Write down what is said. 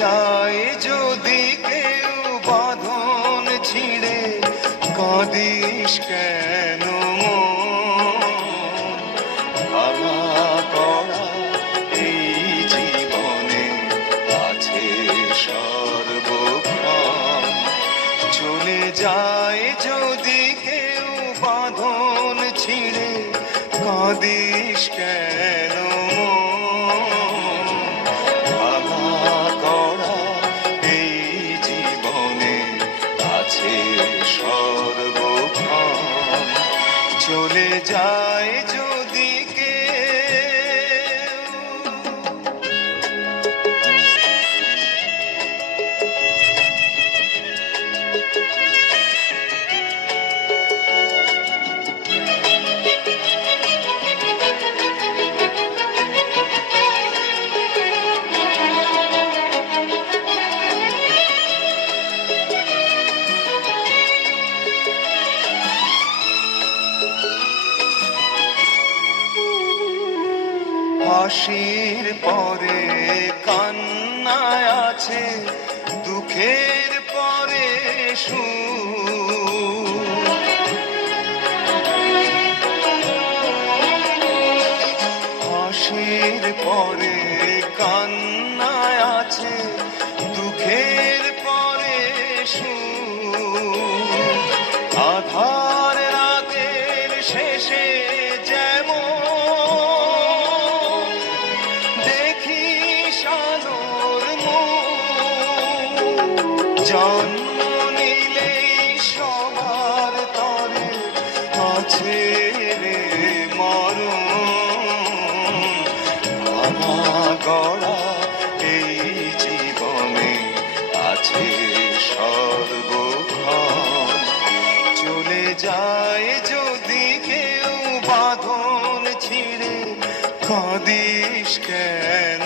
যায় যদি কেউ বাঁধন ছিঁড়ে, কাঁদিস কেন ভাঙা করা এই জীবনে আছে সর্বক্ষণ। চলে যায় যদি কেউ বাঁধন ছিঁড়ে, কাঁদিস কেন ভাঙা করা এই জীবনে আছে সর্বক্ষণ। চলে যায় যদি হাসির পরে কান্নায় আছে, দুঃখের পরে সুখ। হাসির পরে কান্নায় আছে, দুঃখের পরে সুখ। আধার রাতের শেষে জন্ম নিলেই সবার তরে আছে রে মরণ। ভাঙা গড়া এই জীবনে আছে সর্বক্ষণ। চলে যায় যদি কেউ বাঁধন ছিঁড়ে, কাঁদিস কেন